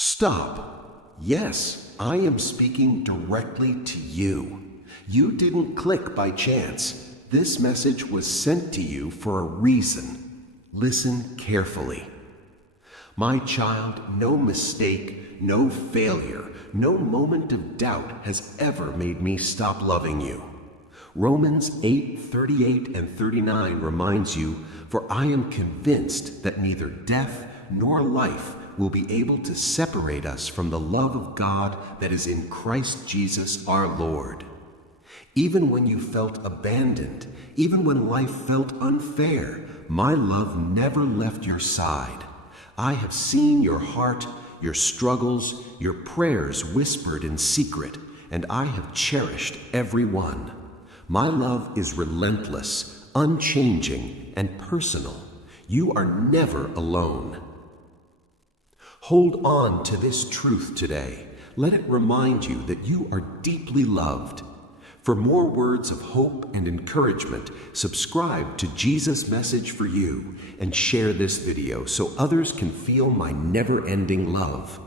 Stop. Yes, I am speaking directly to you. You didn't click by chance. This message was sent to you for a reason. Listen carefully. My child, no mistake, no failure, no moment of doubt has ever made me stop loving you. Romans 8:38 and 39 reminds you, "For I am convinced that neither death nor life will be able to separate us from the love of God that is in Christ Jesus our Lord." Even when you felt abandoned, even when life felt unfair, my love never left your side. I have seen your heart, your struggles, your prayers whispered in secret, and I have cherished every one. My love is relentless, unchanging, and personal. You are never alone. Hold on to this truth today. Let it remind you that you are deeply loved. For more words of hope and encouragement, subscribe to Jesus' Message for You and share this video so others can feel my never-ending love.